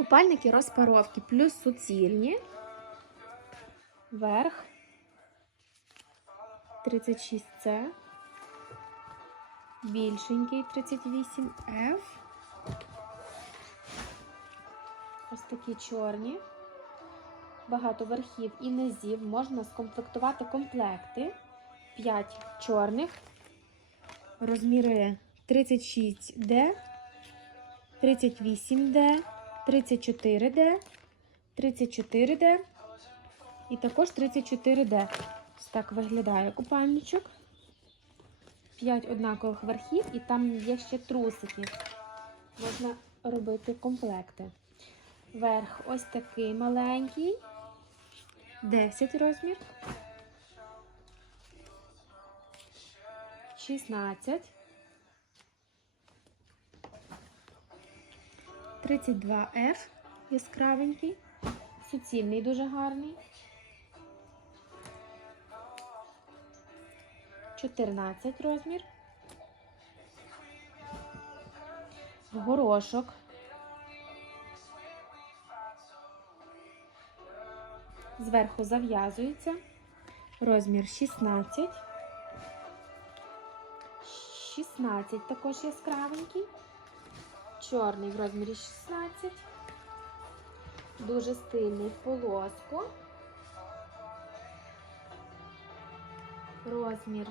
Купальники розпаровки плюс суцільні. Верх 36C. Більшенький 38F. Ось такі чорні. Багато верхів і низів. Можна скомплектувати комплекти. 5 чорних. Розміри 36D, 38D, 34D, 34D і також 34D. Ось так виглядає купальничок. 5 однакових верхів, і там є ще трусики. Можна робити комплекти. Верх ось такий маленький, 10 розмір, 16, 32F яскравенький, суцільний дуже гарний. 14 розмір. Горошок. Зверху зав'язується. Розмір 16. 16 також яскравенький. Чорний в розмірі 16. Дуже стильний в полоску. Розмір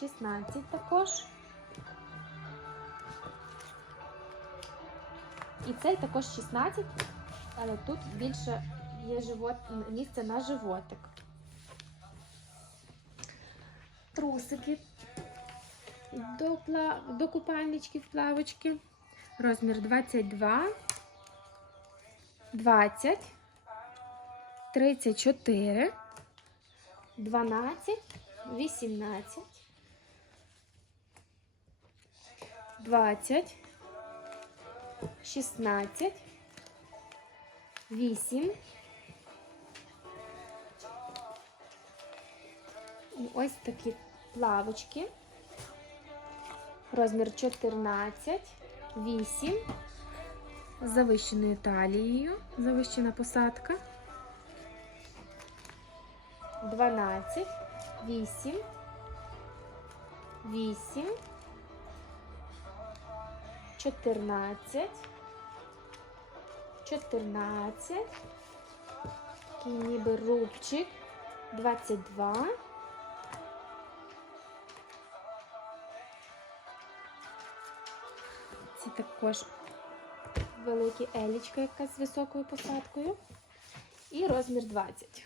16 також. І цей також 16, але тут більше є живот, місце на животик. Трусики до, до купальничків плавочки. Розмір 22, 20, 34, 12, 18, 20, 16, 8. І ось такі плавочки. Розмір 14, 8, з завищеною талією, завищена посадка. 12, 8, 8, 14, 14, такий ніби рубчик, 22, Це також великі елічка, яка з високою посадкою. І розмір 20.